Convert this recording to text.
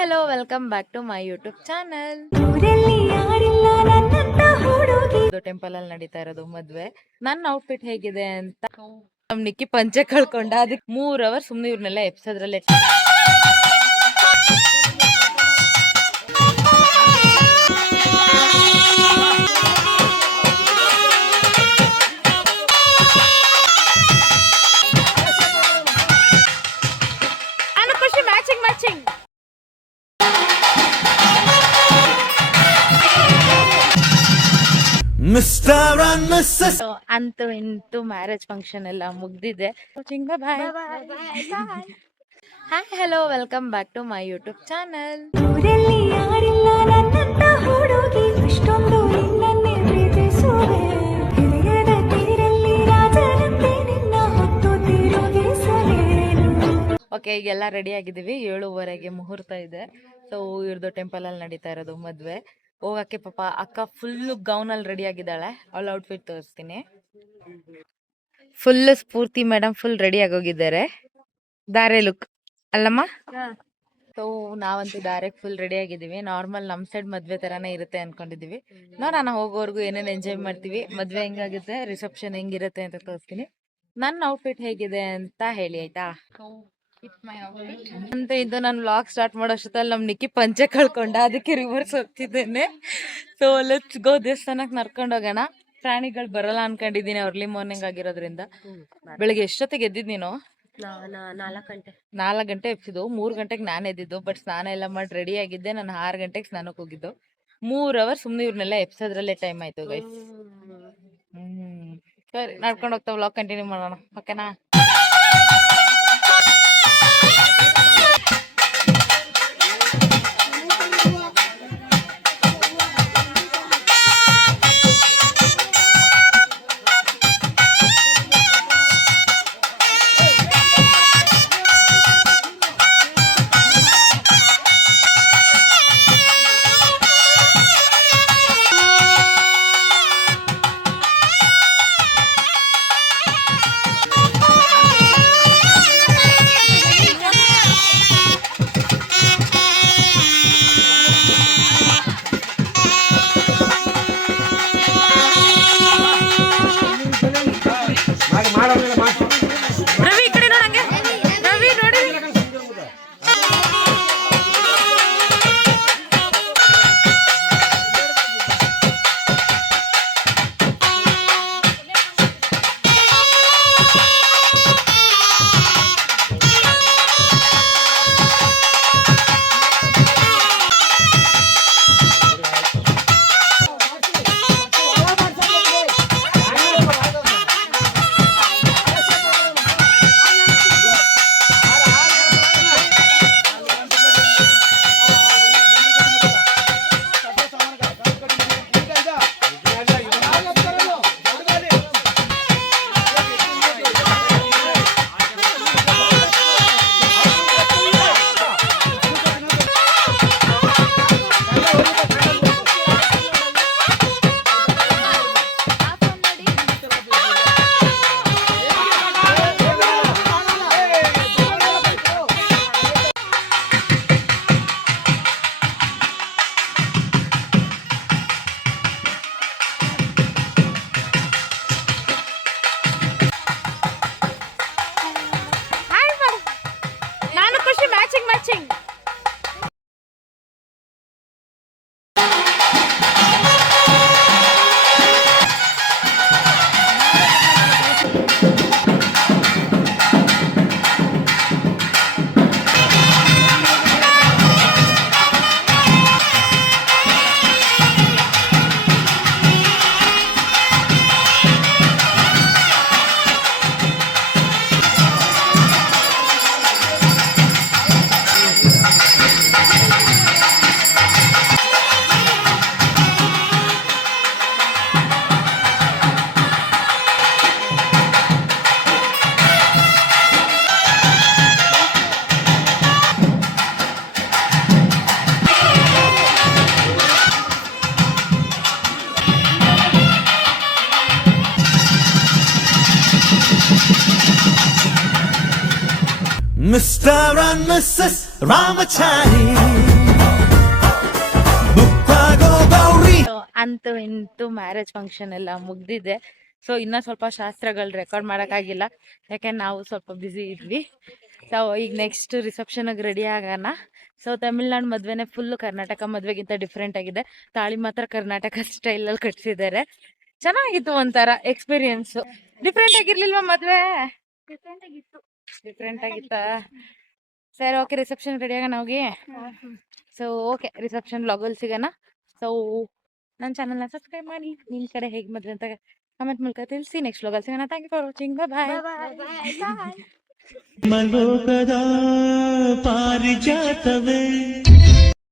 Hello welcome back to my YouTube channel. Temple ಅಲ್ಲಿ ನಡೀತಾ ಇರೋದು ಮದ್ವೆ. ನನ್ನ ಔಟ್ಫಿಟ್ ಹೇಗಿದೆ ಅಂತ ನಮ್ ನಿಕ್ಕಿ ಪಂಚೆ ಕಳ್ಕೊಂಡ. ಅದಕ್ಕೆ 3 ಅವರ್ ಸುಮ್ನೆ ಇವ್ರನ್ನೆಲ್ಲ ಎಪ್ಸೋದ್ರಲ್ಲೇ ಮಿಸ್ಟರ್ ಅಂಡ್ ಮಿಸ್ಸಸ್ ಅಂತೂ ಇಂತೂ ಮ್ಯಾರೇಜ್ ಫಂಕ್ಷನ್ ಎಲ್ಲ ಮುಗ್ದಿದೆ. Hi hello welcome back to my YouTube channel. Okay, ಈಗೆಲ್ಲ ರೆಡಿ ಆಗಿದ್ದೀವಿ. 7:15ಗೆ ಮುಹೂರ್ತ ಇದೆ. ಸೊ ಇವ್ರದ್ದು ಟೆಂಪಲ್ ಅಲ್ಲಿ ನಡೀತಾ ಇರೋದು ಮದ್ವೆ. ಹೋಗಕ್ಕೆ ಪಾಪ ಅಕ್ಕ ಫುಲ್ ಗೌನ್ ಅಲ್ಲಿ ರೆಡಿ ಆಗಿದ್ದಾಳೆ. ಅವಳ ಔಟ್ಫಿಟ್ ತೋರಿಸ್ತೀನಿ. ಫುಲ್ ಸ್ಫೂರ್ತಿ ಮೇಡಮ್ ಫುಲ್ ರೆಡಿ ಆಗೋಗಿದ್ದಾರೆ. ದಾರೆ ಲುಕ್ ಅಲ್ಲಮ್ಮ. ಸೊ ನಾವಂತೂ ಡೈರೆಕ್ಟ್ ಫುಲ್ ರೆಡಿ ಆಗಿದ್ದೀವಿ. ನಾರ್ಮಲ್ ನಮ್ ಸೈಡ್ ಮದ್ವೆ ತರಾನೇ ಇರುತ್ತೆ ಅನ್ಕೊಂಡಿದೀವಿ. ನೋಡೋಣ ಹೋಗೋವರೆಗೂ ಏನೇನು ಎಂಜಾಯ್ ಮಾಡ್ತೀವಿ, ಮದ್ವೆ ಹೆಂಗಾಗುತ್ತೆ, ರಿಸೆಪ್ಷನ್ ಹೆಂಗಿರುತ್ತೆ ಅಂತ ತೋರಿಸ್ತೀನಿ. ನನ್ನ ಔಟ್ಫಿಟ್ ಹೇಗಿದೆ ಅಂತ ಹೇಳಿ ಆಯ್ತಾ. ಅಂತ ಇದು ನಾನು ವ್ಲಾಗ್ ಸ್ಟಾರ್ಟ್ ಮಾಡೋ ಅಷ್ಟೊತ್ತಲ್ಲಿ ನಮ್ ನಿಕ್ಕಿ ಪಂಚೆ ಕಳ್ಕೊಂಡ. ಅದಕ್ಕೆ ರಿವರ್ಸ್ ಹೋಗ್ತಿದ್ದೇನೆ. ಸೊ ಲೆಟ್ಸ್ ಗೋ, ದೇವಸ್ಥಾನಕ್ಕೆ ನಡ್ಕೊಂಡು ಹೋಗೋಣ. ಪ್ರಾಣಿಗಳು ಬರಲ್ಲ ಅನ್ಕೊಂಡಿದೀನಿ ಅರ್ಲಿ ಮಾರ್ನಿಂಗ್ ಆಗಿರೋದ್ರಿಂದ. ಬೆಳಿಗ್ಗೆ ಎಷ್ಟೊತ್ತಿಗೆ ಎದ್ದಿದ್ ನೀನು? 4 ಗಂಟೆ ಎಬ್ಸಿದ್ದು. 3 ಗಂಟೆಗೆ ನಾನು ಎದ್ದಿದ್ದು. ಬಟ್ ಸ್ನಾನ ಎಲ್ಲ ಮಾಡಿ ರೆಡಿ ಆಗಿದ್ದೆ. ನಾನು 6 ಗಂಟೆಗೆ ಸ್ನಾನಕ್ಕೆ ಹೋಗಿದ್ದು. 3 ಅವರ್ ಸುಮ್ನೆ ಇವ್ರನ್ನೆಲ್ಲ ಎಪ್ಸೋದ್ರಲ್ಲೇ ಟೈಮ್ ಆಯ್ತು ಗೈಸ್. ಸರಿ, ನಡ್ಕೊಂಡು ಹೋಗ್ತಾ ವ್ಲಾಗ್ ಕಂಟಿನ್ಯೂ ಮಾಡೋಣ. ಓಕೆನಾ? ರವಿ ಈ ಕಡೆ ನೋಡಂಗೆ. ರವಿ ನೋಡಿ. Matching. Mr. and Mrs. Ramachari. ಅಂತೂ ಇಂತೂ ಮ್ಯಾರೇಜ್ ಫಂಕ್ಷನ್ ಎಲ್ಲ ಮುಗ್ದಿದೆ. ಸೊ ಇನ್ನ ಸ್ವಲ್ಪ ಶಾಸ್ತ್ರಗಳು ರೆಕಾರ್ಡ್ ಮಾಡೋಕ್ಕಾಗಿಲ್ಲ, ಯಾಕೆ ನಾವು ಸ್ವಲ್ಪ ಬ್ಯುಸಿ ಇದ್ವಿ. ಸೊ ಈಗ ನೆಕ್ಸ್ಟ್ ರಿಸೆಪ್ಷನ್ಗೆ ರೆಡಿ ಆಗೋಣ. ಸೊ ತಮಿಳ್ನಾಡು ಮದುವೆನೇ ಫುಲ್ಲು ಕರ್ನಾಟಕ ಮದುವೆಗಿಂತ ಡಿಫ್ರೆಂಟ್ ಆಗಿದೆ. ತಾಳಿ ಮಾತ್ರ ಕರ್ನಾಟಕ ಸ್ಟೈಲಲ್ಲಿ ಕಟ್ಸಿದ್ದಾರೆ. ಚೆನ್ನಾಗಿತ್ತು, ಒಂಥರ ಎಕ್ಸ್ಪೀರಿಯನ್ಸು. ಡಿಫ್ರೆಂಟ್ ಆಗಿರ್ಲಿಲ್ವಾ ಮದುವೆ? ಡಿಫ್ರೆಂಟ್ ಆಗಿತ್ತಾ? ಸರಿ, ಓಕೆ, ರಿಸೆಪ್ಷನ್ ರೆಡಿ ಆಗೋಣ ಹೋಗಿ. ಸೊ ಓಕೆ, ರಿಸೆಪ್ಷನ್ ವ್ಲಾಗಲ್ಲಿ ಸಿಗೋಣ. ಸೊ ನನ್ನ ಚಾನಲ್ನ ಸಬ್ಸ್ಕ್ರೈಬ್ ಮಾಡಿ, ನಿಮ್ಮ ಕಡೆ ಹೇಗೆ ಮದುವೆ ಅಂತ ಕಮೆಂಟ್ ಮೂಲಕ ತಿಳಿಸಿ. ನೆಕ್ಸ್ಟ್ ವ್ಲಾಗಲ್ಲಿ ಸಿಗೋಣ. Thank you for watching. Bye. ಮಲೋಕದ ಪಾರಿಜಾತವೇ